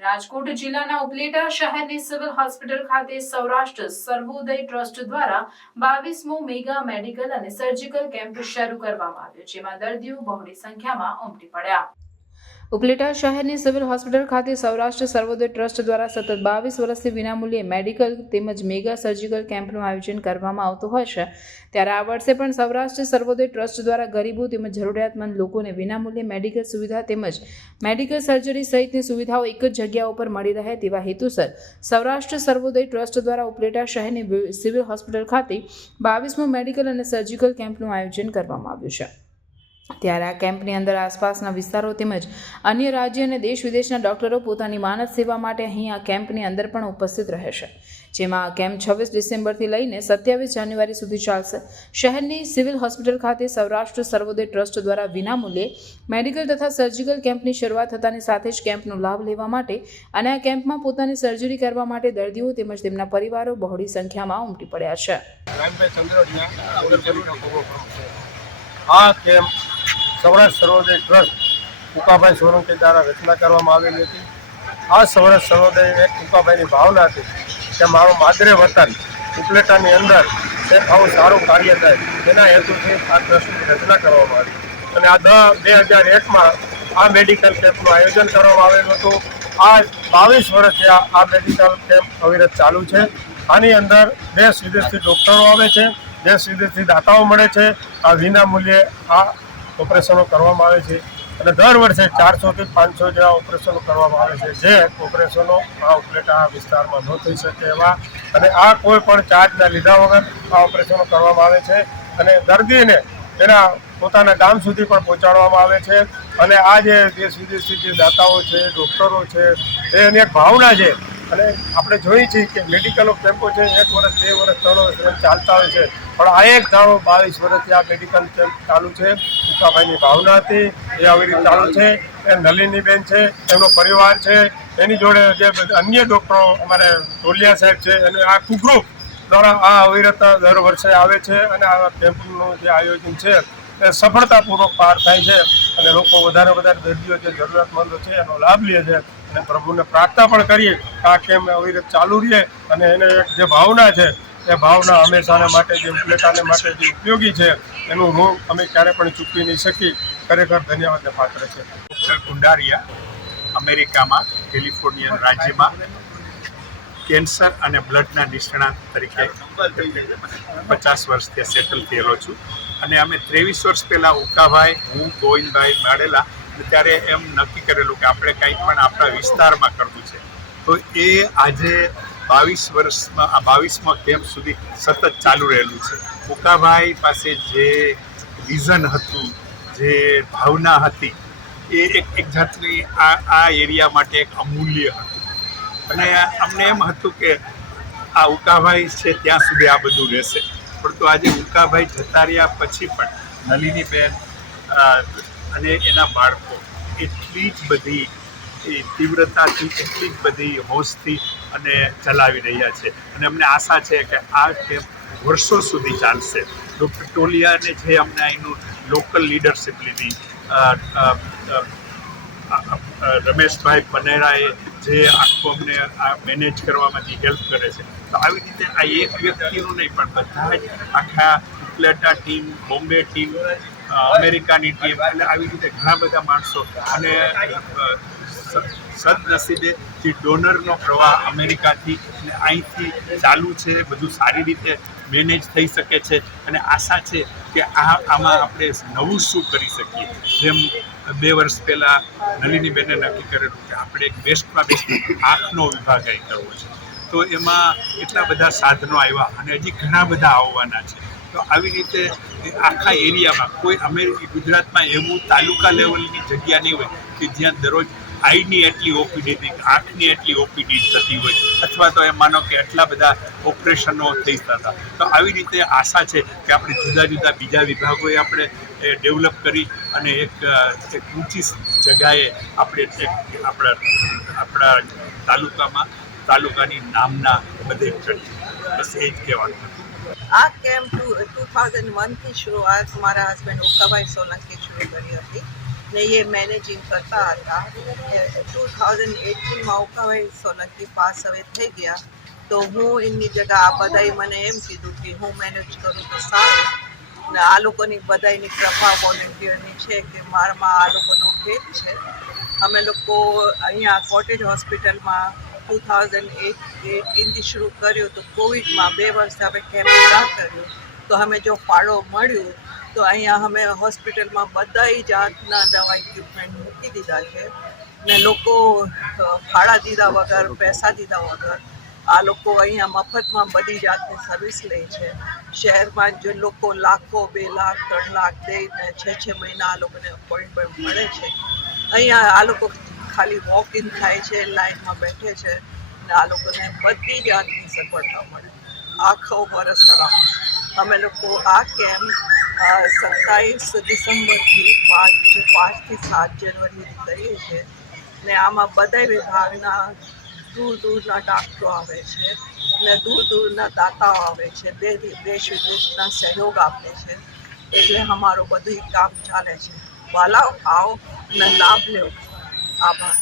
રાજકોટ જિલ્લાના ઉપલેટા શહેરની civil hospital ખાતે સૌરાષ્ટ્ર સર્વોદય ટ્રસ્ટ દ્વારા બાવીસમો મેગા મેડિકલ અને સર્જિકલ કેમ્પ શરૂ કરવામાં આવ્યો, જેમાં દર્દીઓ બહોળી સંખ્યામાં ઉમટી પડ્યા. ઉપલેટા શહેરની સિવિલ હોસ્પિટલ ખાતે સૌરાષ્ટ્ર સર્વોદય ટ્રસ્ટ દ્વારા સતત બાવીસ વર્ષથી વિનામૂલ્યે મેડિકલ તેમજ મેગા સર્જિકલ કેમ્પનું આયોજન કરવામાં આવતું હોય છે. ત્યારે આ વર્ષે પણ સૌરાષ્ટ્ર સર્વોદય ટ્રસ્ટ દ્વારા ગરીબો તેમજ જરૂરિયાતમંદ લોકોને વિનામૂલ્યે મેડિકલ સુવિધા તેમજ મેડિકલ સર્જરી સહિતની સુવિધાઓ એક જ જગ્યા ઉપર મળી રહે તેવા હેતુસર સૌરાષ્ટ્ર સર્વોદય ટ્રસ્ટ દ્વારા ઉપલેટા શહેરની સિવિલ હોસ્પિટલ ખાતે બાવીસમું મેડિકલ અને સર્જિકલ કેમ્પનું આયોજન કરવામાં આવ્યું છે. ત્યારે આ કેમ્પની અંદર આસપાસના વિસ્તારો તેમજ અન્ય રાજ્ય અને દેશ વિદેશના ડોક્ટરો પોતાની માનસ સેવા માટે અહીં આ કેમ્પની અંદર પણ ઉપસ્થિત રહેશે. જેમાં આ કેમ્પ છવ્વીસ ડિસેમ્બરથી લઈને સત્યાવીસ જાન્યુઆરી સુધી ચાલશે. શહેરની સિવિલ હોસ્પિટલ ખાતે સૌરાષ્ટ્ર સર્વોદય ટ્રસ્ટ દ્વારા વિનામૂલ્યે મેડિકલ તથા સર્જિકલ કેમ્પની શરૂઆત થતાની સાથે જ કેમ્પનો લાભ લેવા માટે અને આ કેમ્પમાં પોતાની સર્જરી કરવા માટે દર્દીઓ તેમજ તેમના પરિવારો બહોળી સંખ્યામાં ઉમટી પડ્યા છે. આ કેમ્પ સૌરાષ્ટ્ર સર્વોદય ટ્રસ્ટ કુકાભાઈ સોલંકી દ્વારા રચના કરવામાં આવેલી હતી. આ સૌરાષ્ટ્ર સર્વોદય એક ઉકાભાઈની ભાવના હતી કે મારું માદરે વતન ઉપલેટાની અંદર એ આવું સારું કાર્ય થાય તેના હેતુથી આ ટ્રસ્ટની રચના કરવામાં આવી. અને આ બે હજાર એકમાં આ મેડિકલ કેમ્પનું આયોજન કરવામાં આવેલું હતું. આ બાવીસ વર્ષથી આ મેડિકલ કેમ્પ અવિરત ચાલુ છે. આની અંદર દેશ વિદેશથી ડૉક્ટરો આવે છે, દેશ વિદેશથી દાતાઓ મળે છે. આ વિના મૂલ્યે આ ઓપરેશનો કરવામાં આવે છે. અને દર વર્ષે ચારસોથી પાંચસો જેવા ઓપરેશનો કરવામાં આવે છે. જે ઓપરેશનો આ ઉપલેટા વિસ્તારમાં ન થઈ શકે એવા. અને આ કોઈ પણ ચાર્જના લીધા વગર આ ઓપરેશનો કરવામાં આવે છે. અને દર્દીને તેના પોતાના ગામ સુધી પણ પહોંચાડવામાં આવે છે. અને આ જે દેશ વિદેશથી જે દાતાઓ છે, ડૉક્ટરો છે એની એક ભાવના છે. અને આપણે જોઈએ છીએ કે મેડિકલ કેમ્પો છે, એક વર્ષ, બે વર્ષ, ત્રણ વર્ષ ચાલતા હોય છે. પણ આ એક ધારો બાવીસ વર્ષથી આ મેડિકલ ચાલુ છે. ઉકાભાઈની ભાવના હતી, એ આવી રીતે ચાલુ છે. એ નલિનીબેન છે, એમનો પરિવાર છે, એની જોડે જે અન્ય ડૉક્ટરો અમારે ઢોલિયા સાહેબ છે, અને આખું ગ્રુપ દ્વારા આ અવિરત દર વર્ષે આવે છે અને આ કેમ્પનું જે આયોજન છે, એ સફળતાપૂર્વક પાર થાય છે. અને લોકો વધારે વધારે દર્દીઓ જે જરૂરિયાતમંદો છે, એનો લાભ લે છે. અને પ્રભુને પ્રાર્થના પણ કરીએ કે આ કેમ્પ અવિરત ચાલુ રહે અને એને એક જે ભાવના છે એ ભાવના હંમેશાને માટે જે ઉપલેટાને માટે જે ઉપયોગી છે, એનું ઋણ અમે ક્યારે પણ ચૂકવી નહીં શકી ખરેખર ધન્યવાદને પાત્ર છે. ડૉક્ટર કુંડારિયા, અમેરિકામાં કેલિફોર્નિયા રાજ્યમાં, કેન્સર અને બ્લડના નિષ્ણાત તરીકે પચાસ વર્ષ ત્યાં સેટલ થયેલો છું. અને અમે ત્રેવીસ વર્ષ પહેલાં ઉકાભાઈ, હું, ગોવિંદભાઈ માડેલા ત્યારે એમ નક્કી કરેલું કે આપણે કંઈક પણ આપણા વિસ્તારમાં કરવું છે. તો એ આજે બાવીસ વર્ષમાં, આ બાવીસમાં કેમ્પ સુધી સતત ચાલુ રહેલું છે. મુકાભાઈ પાસે જે વિઝન હતું, જે ભાવના હતી, એ એક એક જાતની આ આ એરિયા માટે એક અમૂલ્ય હતું. અને અમને એમ હતું કે આ ઉકાભાઈ છે ત્યાં સુધી આ બધું રહેશે. પરંતુ આજે ઉકાભાઈ જતા રહ્યા પછી પણ નલિની બેન અને એના બાળકો એટલી જ બધી એ તીવ્રતાથી એટલી બધી હોશથી અને ચલાવી રહ્યા છે. અને અમને આશા છે કે આ કેમ્પ વર્ષો સુધી ચાલશે. ડૉક્ટર ટોલિયાને જે અમને અહીંનું લોકલ લીડરશિપ લીધી રમેશભાઈ પનેરાએ જે આખું અમને આ મેનેજ કરવામાંથી હેલ્પ કરે છે. તો આવી રીતે આ એક વ્યક્તિનું નહીં, પણ બધા જ આખા ઉપલેટા ટીમ બોમ્બે ટીમ અમેરિકાની ટીમ એટલે આવી રીતે ઘણા બધા માણસો અને સદનસીબે જે ડોનરનો પ્રવાહ અમેરિકાથી અને અહીંથી ચાલુ છે, બધું સારી રીતે મેનેજ થઈ શકે છે અને આશા છે કે આ આમાં આપણે નવું શું કરી શકીએ. જેમ બે વર્ષ પહેલાં નલિનીબેને નક્કી કરેલું કે આપણે એક બેસ્ટમાં બેસ્ટ આંખનો વિભાગ અહીં કરવો છે. તો એમાં એટલા બધા સાધનો આવ્યા અને હજી ઘણા બધા આવવાના છે. તો આવી રીતે આખા એરિયામાં કોઈ અમેરિકી ગુજરાતમાં એવું તાલુકા લેવલની જગ્યા નહીં હોય કે જ્યાં દરરોજ આઈની એટલી ઓપીડી આંખની એટલી ઓપીડી થતી હોય અથવા તો એમ માનો કે એટલા બધા ઓપરેશનો થઈ હતા. તો આવી રીતે આશા છે કે આપણે જુદા જુદા બીજા વિભાગોએ આપણે એ ડેવલપ કરી અને એક એક ઊંચી જગાએ આપણે આપણા આપણા તાલુકામાં, તાલુકાની નામના બધે ચડી. બસ એ જ કહેવાનું આ કેમ્પ ટુ થાઉઝન્ડ વનથી શરૂઆત મારા હસબન્ડ ઉકાભાઈ સોલંકી શરૂ કરી હતી. ને એ મેનેજિંગ કરતા હતા ટુ થાઉઝન્ડ એટીનમાં ઉકાભાઈ સોલંકી પાસ હવે થઈ ગયા તો હું એમની જગ્યા આ બધાએ મને એમ કીધું કે હું મેનેજ કરું તો સારું ને આ લોકોની બધાની કૃપા વોલેન્ટિયરની છે કે મારામાં આ લોકોનો ભેદ છે અમે લોકો અહીંયા કોટેજ હોસ્પિટલમાં ટુ થાઉઝન્ડ એટ એટીનથી શરૂ કર્યું તો કોવિડમાં બે વર્ષ અમે કેમ્પ ના કર્યું તો અમે જો ફાળો મળ્યું તો અહીંયા અમે હોસ્પિટલમાં બધાય જાતના દવા ઇક્વિપમેન્ટ મૂકી દીધા છે. ને લોકો ભાડા દીધા વગર, પૈસા દીધા વગર આ લોકો અહીંયા મફતમાં બધી જાતની સર્વિસ લે છે. શહેરમાં જે લોકો લાખો, બે લાખ, ત્રણ લાખ દઈને છ છ મહિના આ લોકોને અપોઇન્ટમેન્ટ મળે છે. અહીંયા આ લોકો ખાલી વોક ઇન થાય છે લાઇનમાં બેઠે છે ને આ લોકોને બધી જાતની સગવડતા મળે. આખો વરસ અમે લોકો આ કેમ્પ સત્તાવીસ ડિસેમ્બરથી પાંચ પાંચથી સાત જાન્યુઆરી કરીએ છીએ. ને આમાં બધા વિભાગના દૂર દૂરના ડાક્ટરો આવે છે ને દૂર દૂરના દાતાઓ આવે છે. દેશ વિદેશના સહયોગ આપે છે. એટલે અમારું બધું કામ ચાલે છે. વાલાઓ આવો ને લાભ લેવો આભાર.